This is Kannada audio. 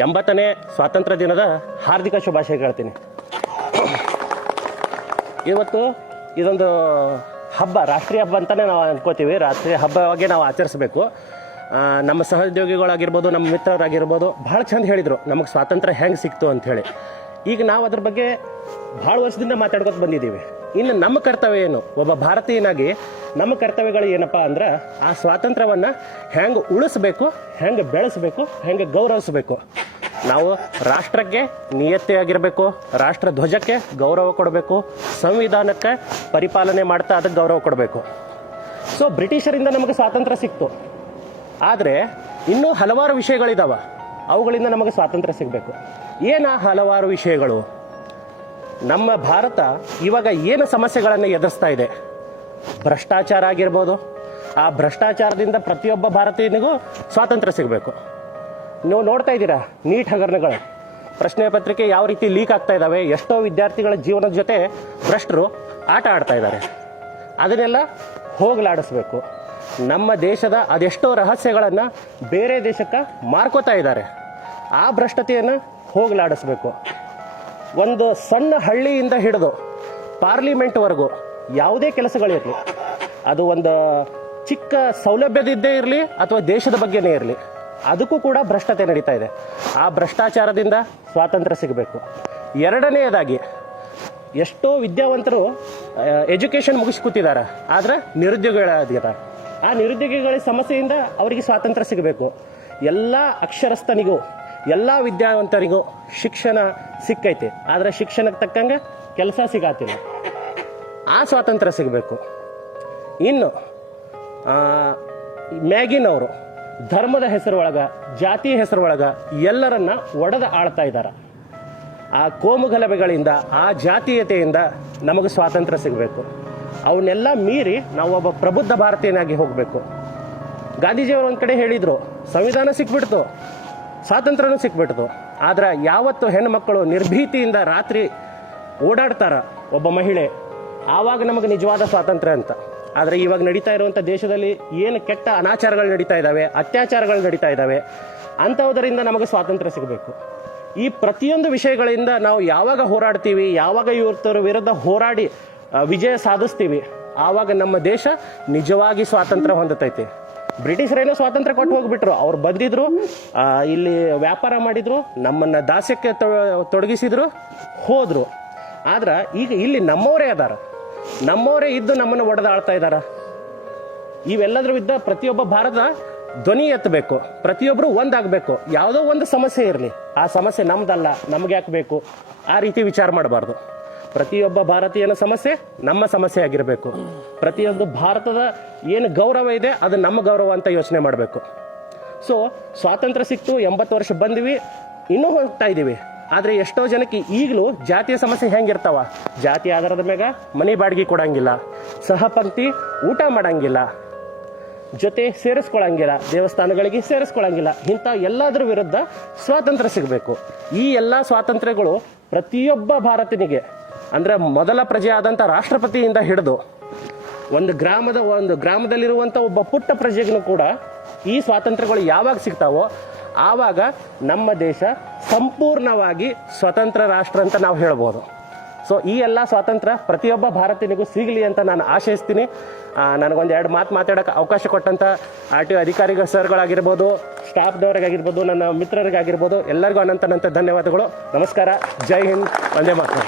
80ನೇ ಸ್ವಾತಂತ್ರ್ಯ ದಿನದ ಹಾರ್ದಿಕ ಶುಭಾಶಯ ಹೇಳ್ತೀನಿ. ಇವತ್ತು ಇದೊಂದು ಹಬ್ಬ, ರಾಷ್ಟ್ರೀಯ ಹಬ್ಬ ಅಂತಲೇ ನಾವು ಅನ್ಕೋತೀವಿ. ರಾಷ್ಟ್ರೀಯ ಹಬ್ಬವಾಗಿ ನಾವು ಆಚರಿಸಬೇಕು. ನಮ್ಮ ಸಹೋದ್ಯೋಗಿಗಳಾಗಿರ್ಬೋದು, ನಮ್ಮ ಮಿತ್ರರಾಗಿರ್ಬೋದು ಭಾಳ ಚಂದ ಹೇಳಿದರು ನಮಗೆ ಸ್ವಾತಂತ್ರ್ಯ ಹೆಂಗೆ ಸಿಕ್ತು ಅಂಥೇಳಿ. ಈಗ ನಾವು ಅದ್ರ ಬಗ್ಗೆ ಭಾಳ ವರ್ಷದಿಂದ ಮಾತಾಡ್ಕೊತ ಬಂದಿದ್ದೀವಿ. ಇನ್ನು ನಮ್ಮ ಕರ್ತವ್ಯ ಏನು, ಒಬ್ಬ ಭಾರತೀಯನಾಗಿ ನಮ್ಮ ಕರ್ತವ್ಯಗಳು ಏನಪ್ಪ ಅಂದ್ರೆ ಆ ಸ್ವಾತಂತ್ರ್ಯವನ್ನು ಹೆಂಗೆ ಉಳಿಸ್ಬೇಕು, ಹೆಂಗೆ ಬೆಳೆಸಬೇಕು, ಹೆಂಗೆ ಗೌರವಿಸಬೇಕು. ನಾವು ರಾಷ್ಟ್ರಕ್ಕೆ ನಿಯತ್ತೆಯಾಗಿರಬೇಕು, ರಾಷ್ಟ್ರ ಧ್ವಜಕ್ಕೆ ಗೌರವ ಕೊಡಬೇಕು, ಸಂವಿಧಾನಕ್ಕೆ ಪರಿಪಾಲನೆ ಮಾಡ್ತಾ ಅದಕ್ಕೆ ಗೌರವ ಕೊಡಬೇಕು. ಸೊ ಬ್ರಿಟಿಷರಿಂದ ನಮಗೆ ಸ್ವಾತಂತ್ರ್ಯ ಸಿಕ್ತು. ಆದರೆ ಇನ್ನೂ ಹಲವಾರು ವಿಷಯಗಳಿದ್ದಾವೆ, ಅವುಗಳಿಂದ ನಮಗೆ ಸ್ವಾತಂತ್ರ್ಯ ಸಿಗಬೇಕು. ಏನ ಹಲವಾರು ವಿಷಯಗಳು? ನಮ್ಮ ಭಾರತ ಇವಾಗ ಏನು ಸಮಸ್ಯೆಗಳನ್ನು ಎದುರಿಸ್ತಾ ಇದೆ? ಭ್ರಷ್ಟಾಚಾರ ಆಗಿರ್ಬೋದು. ಆ ಭ್ರಷ್ಟಾಚಾರದಿಂದ ಪ್ರತಿಯೊಬ್ಬ ಭಾರತೀಯನಿಗೂ ಸ್ವಾತಂತ್ರ್ಯ ಸಿಗಬೇಕು. ನೀವು ನೋಡ್ತಾ ಇದ್ದೀರಾ ನೀಟ್ ಹಗರಣಗಳು, ಪ್ರಶ್ನೆ ಪತ್ರಿಕೆ ಯಾವ ರೀತಿ ಲೀಕ್ ಆಗ್ತಾ ಇದ್ದಾವೆ. ಎಷ್ಟೋ ವಿದ್ಯಾರ್ಥಿಗಳ ಜೀವನದ ಜೊತೆ ಭ್ರಷ್ಟರು ಆಟ ಆಡ್ತಾ ಇದ್ದಾರೆ. ಅದನ್ನೆಲ್ಲ ಹೋಗಲಾಡಿಸ್ಬೇಕು. ನಮ್ಮ ದೇಶದ ಅದೆಷ್ಟೋ ರಹಸ್ಯಗಳನ್ನು ಬೇರೆ ದೇಶಕ್ಕೆ ಮಾರ್ಕೋತಾ ಇದ್ದಾರೆ. ಆ ಭ್ರಷ್ಟತೆಯನ್ನು ಹೋಗಲಾಡಿಸ್ಬೇಕು. ಒಂದು ಸಣ್ಣ ಹಳ್ಳಿಯಿಂದ ಹಿಡಿದು ಪಾರ್ಲಿಮೆಂಟ್ವರೆಗೂ ಯಾವುದೇ ಕೆಲಸಗಳಿರಲಿ, ಅದು ಒಂದು ಚಿಕ್ಕ ಸೌಲಭ್ಯದಿದ್ದೇ ಇರಲಿ ಅಥವಾ ದೇಶದ ಬಗ್ಗೆನೇ ಇರಲಿ, ಅದಕ್ಕೂ ಕೂಡ ಭ್ರಷ್ಟತೆ ನಡೀತಾ ಇದೆ. ಆ ಭ್ರಷ್ಟಾಚಾರದಿಂದ ಸ್ವಾತಂತ್ರ್ಯ ಸಿಗಬೇಕು. ಎರಡನೆಯದಾಗಿ, ಎಷ್ಟೋ ವಿದ್ಯಾವಂತರು ಎಜುಕೇಷನ್ ಮುಗಿಸ್ಕೂತಿದ್ದಾರೆ, ಆದರೆ ನಿರುದ್ಯೋಗಿಗಳಾಗಿದ್ದಾರೆ. ಆ ನಿರುದ್ಯೋಗಿಗಳ ಸಮಸ್ಯೆಯಿಂದ ಅವರಿಗೆ ಸ್ವಾತಂತ್ರ್ಯ ಸಿಗಬೇಕು. ಎಲ್ಲ ಅಕ್ಷರಸ್ಥನಿಗೂ ಎಲ್ಲ ವಿದ್ಯಾವಂತರಿಗೂ ಶಿಕ್ಷಣ ಸಿಕ್ಕೈತೆ, ಆದರೆ ಶಿಕ್ಷಣಕ್ಕೆ ತಕ್ಕಂಗೆ ಕೆಲಸ ಸಿಗಾತಿಲ್ಲ. ಆ ಸ್ವಾತಂತ್ರ್ಯ ಸಿಗಬೇಕು. ಇನ್ನು ಮ್ಯಾಗಿನವರು ಧರ್ಮದ ಹೆಸರೊಳಗೆ, ಜಾತಿ ಹೆಸರೊಳಗೆ ಎಲ್ಲರನ್ನ ಒಡೆದು ಆಳ್ತಾ ಇದ್ದಾರೆ. ಆ ಕೋಮುಗಲಭೆಗಳಿಂದ, ಆ ಜಾತೀಯತೆಯಿಂದ ನಮಗೆ ಸ್ವಾತಂತ್ರ್ಯ ಸಿಗಬೇಕು. ಅವನ್ನೆಲ್ಲ ಮೀರಿ ನಾವು ಒಬ್ಬ ಪ್ರಬುದ್ಧ ಭಾರತೀಯನಾಗಿ ಹೋಗಬೇಕು. ಗಾಂಧೀಜಿಯವರು ಒಂದು ಕಡೆ ಹೇಳಿದರು, ಸಂವಿಧಾನ ಸಿಕ್ಬಿಡ್ತು, ಸ್ವಾತಂತ್ರ್ಯನೂ ಸಿಕ್ಬಿಡ್ತು, ಆದ್ರೆ ಯಾವತ್ತು ಹೆಣ್ಣುಮಕ್ಕಳು ನಿರ್ಭೀತಿಯಿಂದ ರಾತ್ರಿ ಓಡಾಡ್ತಾರ ಒಬ್ಬ ಮಹಿಳೆ, ಆವಾಗ ನಮಗೆ ನಿಜವಾದ ಸ್ವಾತಂತ್ರ್ಯ ಅಂತ. ಆದರೆ ಇವಾಗ ನಡೀತಾ ಇರುವಂಥ ದೇಶದಲ್ಲಿ ಏನು ಕೆಟ್ಟ ಅನಾಚಾರಗಳು ನಡೀತಾ ಇದ್ದಾವೆ, ಅತ್ಯಾಚಾರಗಳು ನಡೀತಾ ಇದ್ದಾವೆ, ಅಂಥವುದರಿಂದ ನಮಗೆ ಸ್ವಾತಂತ್ರ್ಯ ಸಿಗಬೇಕು. ಈ ಪ್ರತಿಯೊಂದು ವಿಷಯಗಳಿಂದ ನಾವು ಯಾವಾಗ ಹೋರಾಡ್ತೀವಿ, ಯಾವಾಗ ಇವರ ವಿರುದ್ಧ ಹೋರಾಡಿ ವಿಜಯ ಸಾಧಿಸ್ತೀವಿ, ಆವಾಗ ನಮ್ಮ ದೇಶ ನಿಜವಾಗಿ ಸ್ವಾತಂತ್ರ್ಯ ಹೊಂದತೈತಿ. ಬ್ರಿಟಿಷರೇನೋ ಸ್ವಾತಂತ್ರ್ಯ ಕೊಟ್ಟು ಹೋಗ್ಬಿಟ್ರು. ಅವ್ರು ಬಂದಿದ್ರು, ಇಲ್ಲಿ ವ್ಯಾಪಾರ ಮಾಡಿದ್ರು, ನಮ್ಮನ್ನ ದಾಸ್ಯಕ್ಕೆ ತೊಡಗಿಸಿದ್ರು, ಹೋದ್ರು. ಆದ್ರೆ ಈಗ ಇಲ್ಲಿ ನಮ್ಮವರೇ ಅದಾರ, ನಮ್ಮವರೇ ಇದ್ದು ನಮ್ಮನ್ನು ಒಡೆದಾಳ್ತಾ ಇದ್ದಾರ. ಇವೆಲ್ಲದ್ರ ವಿರುದ್ಧ ಪ್ರತಿಯೊಬ್ಬ ಭಾರತ ಧ್ವನಿ ಎತ್ತಬೇಕು. ಪ್ರತಿಯೊಬ್ಬರು ಒಂದಾಗಬೇಕು. ಯಾವುದೋ ಒಂದು ಸಮಸ್ಯೆ ಇರಲಿ, ಆ ಸಮಸ್ಯೆ ನಮ್ದಲ್ಲ, ನಮ್ಗೆ ಯಾಕೆ ಬೇಕು, ಆ ರೀತಿ ವಿಚಾರ ಮಾಡಬಾರ್ದು. ಪ್ರತಿಯೊಬ್ಬ ಭಾರತೀಯನ ಸಮಸ್ಯೆ ನಮ್ಮ ಸಮಸ್ಯೆ ಆಗಿರಬೇಕು. ಪ್ರತಿಯೊಂದು ಭಾರತದ ಏನು ಗೌರವ ಇದೆ ಅದು ನಮ್ಮ ಗೌರವ ಅಂತ ಯೋಚನೆ ಮಾಡಬೇಕು. ಸೊ ಸ್ವಾತಂತ್ರ್ಯ ಸಿಕ್ತು, 80 ವರ್ಷ ಬಂದಿವಿ, ಇನ್ನೂ ಹೋಗ್ತಾ ಇದ್ದೀವಿ. ಆದರೆ ಎಷ್ಟೋ ಜನಕ್ಕೆ ಈಗಲೂ ಜಾತಿಯ ಸಮಸ್ಯೆ ಹೆಂಗಿರ್ತಾವ? ಜಾತಿ ಆಧಾರದ ಮ್ಯಾಗ ಮನೆ ಬಾಡಿಗೆ ಕೊಡಂಗಿಲ್ಲ, ಸಹಪಂಕ್ತಿ ಊಟ ಮಾಡಂಗಿಲ್ಲ, ಜೊತೆ ಸೇರಿಸ್ಕೊಳಂಗಿಲ್ಲ, ದೇವಸ್ಥಾನಗಳಿಗೆ ಸೇರಿಸ್ಕೊಳಂಗಿಲ್ಲ. ಇಂಥ ಎಲ್ಲದರ ವಿರುದ್ಧ ಸ್ವಾತಂತ್ರ್ಯ ಸಿಗಬೇಕು. ಈ ಎಲ್ಲ ಸ್ವಾತಂತ್ರ್ಯಗಳು ಪ್ರತಿಯೊಬ್ಬ ಭಾರತೀಯನಿಗೆ, ಅಂದರೆ ಮೊದಲ ಪ್ರಜೆ ಆದಂಥ ರಾಷ್ಟ್ರಪತಿಯಿಂದ ಹಿಡಿದು ಒಂದು ಗ್ರಾಮದಲ್ಲಿರುವಂಥ ಒಬ್ಬ ಪುಟ್ಟ ಪ್ರಜೆಗೂ ಕೂಡ ಈ ಸ್ವಾತಂತ್ರ್ಯಗಳು ಯಾವಾಗ ಸಿಗ್ತಾವೋ ಆವಾಗ ನಮ್ಮ ದೇಶ ಸಂಪೂರ್ಣವಾಗಿ ಸ್ವತಂತ್ರ ರಾಷ್ಟ್ರ ಅಂತ ನಾವು ಹೇಳ್ಬೋದು. ಸೊ ಈ ಎಲ್ಲ ಸ್ವಾತಂತ್ರ್ಯ ಪ್ರತಿಯೊಬ್ಬ ಭಾರತೀಯನಿಗೂ ಸಿಗಲಿ ಅಂತ ನಾನು ಆಶಯಿಸ್ತೀನಿ. ನನಗೊಂದು 2 ಮಾತು ಮಾತಾಡೋಕ್ಕೆ ಅವಕಾಶ ಕೊಟ್ಟಂಥ RTO ಅಧಿಕಾರಿಗಳ ಸರ್ಗಳಾಗಿರ್ಬೋದು, ಸ್ಟಾಫ್ದವರಿಗಾಗಿರ್ಬೋದು, ನನ್ನ ಮಿತ್ರರಿಗಾಗಿರ್ಬೋದು, ಎಲ್ಲರಿಗೂ ಅನಂತ ಧನ್ಯವಾದಗಳು. ನಮಸ್ಕಾರ. ಜೈ ಹಿಂದ್. ವಂದೇ ಮಾತರಂ.